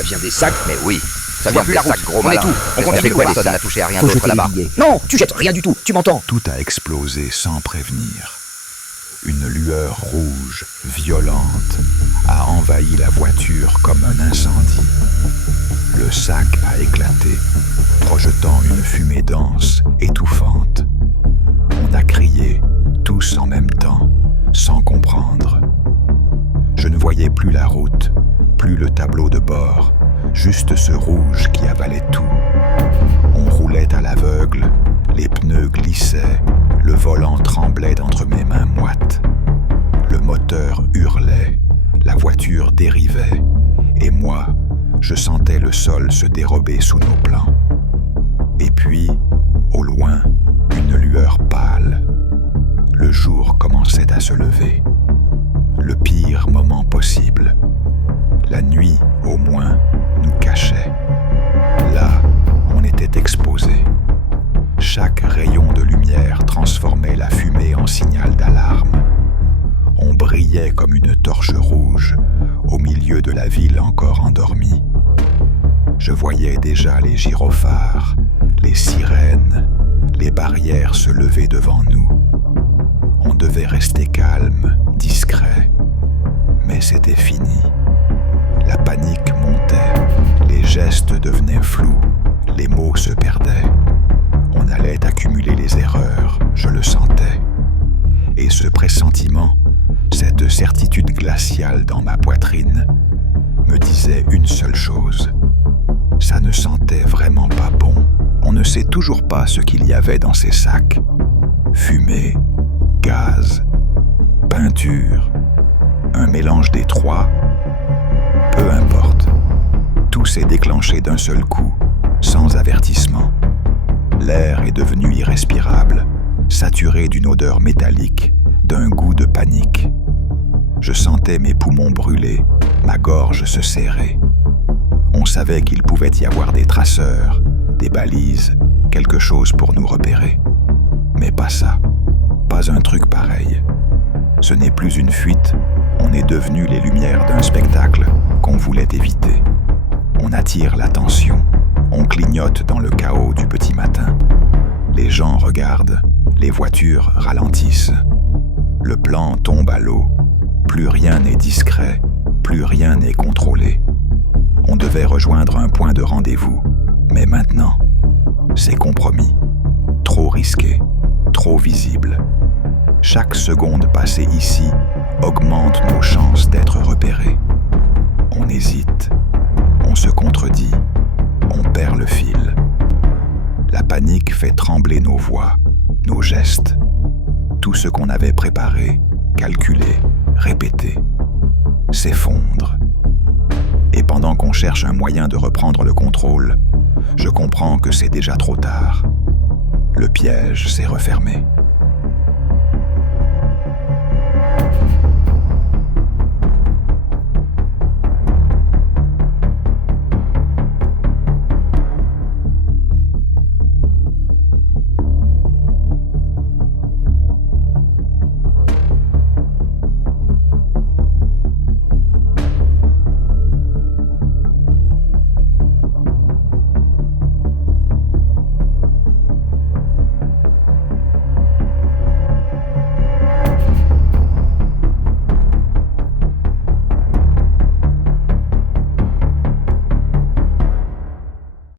Ça vient des sacs? Mais oui, ça On vient voit plus des la route. sacs, gros On est malin. tout. On Ça continue fait quoi, ou pas? personne n'a touché à rien Faut d'autre jeter les là-bas. billets. Non, tu jettes rien du tout, tu m'entends? Tout a explosé sans prévenir. Une lueur rouge, violente, a envahi la voiture comme un incendie. Le sac a éclaté, projetant une fumée dense, étouffante. On a crié, tous en même temps, sans comprendre. Je ne voyais plus la route, plus le tableau de bord, juste ce rouge qui avalait tout. On roulait à l'aveugle, les pneus glissaient, le volant tremblait d'entre mes mains moites. Le moteur hurlait, la voiture dérivait, et moi, je sentais le sol se dérober sous nos plans. Et puis, au loin, une lueur pâle. Le jour commençait à se lever. Le pire moment possible. La nuit, au moins, nous cachait. Là, on était exposé. Chaque rayon de lumière transformait la fumée en signal d'alarme. On brillait comme une torche rouge au milieu de la ville encore endormie. Je voyais déjà les gyrophares, les sirènes, les barrières se lever devant nous. On devait rester calme, discret, mais c'était fini. La panique montait, les gestes devenaient flous, les mots se perdaient. On allait accumuler les erreurs, je le sentais. Et ce pressentiment, cette certitude glaciale dans ma poitrine, me disait une seule chose. Ça ne sentait vraiment pas bon. On ne sait toujours pas ce qu'il y avait dans ces sacs. Fumée, gaz, peinture, un mélange des trois. Peu importe. Tout s'est déclenché d'un seul coup, sans avertissement. L'air est devenu irrespirable, saturé d'une odeur métallique, d'un goût de panique. Je sentais mes poumons brûler, ma gorge se serrer. On savait qu'il pouvait y avoir des traceurs, des balises, quelque chose pour nous repérer. Mais pas ça, pas un truc pareil. Ce n'est plus une fuite, on est devenu les lumières d'un spectacle qu'on voulait éviter. On attire l'attention, on clignote dans le chaos du petit matin. Les gens regardent, les voitures ralentissent. Le plan tombe à l'eau. Plus rien n'est discret, plus rien n'est contrôlé. On devait rejoindre un point de rendez-vous, mais maintenant, c'est compromis. Trop risqué, trop visible. Chaque seconde passée ici augmente nos chances d'être repérés. On hésite, on se contredit, on perd le fil. La panique fait trembler nos voix, nos gestes. Tout ce qu'on avait préparé, calculé, répété, s'effondre. Et pendant qu'on cherche un moyen de reprendre le contrôle, je comprends que c'est déjà trop tard. Le piège s'est refermé.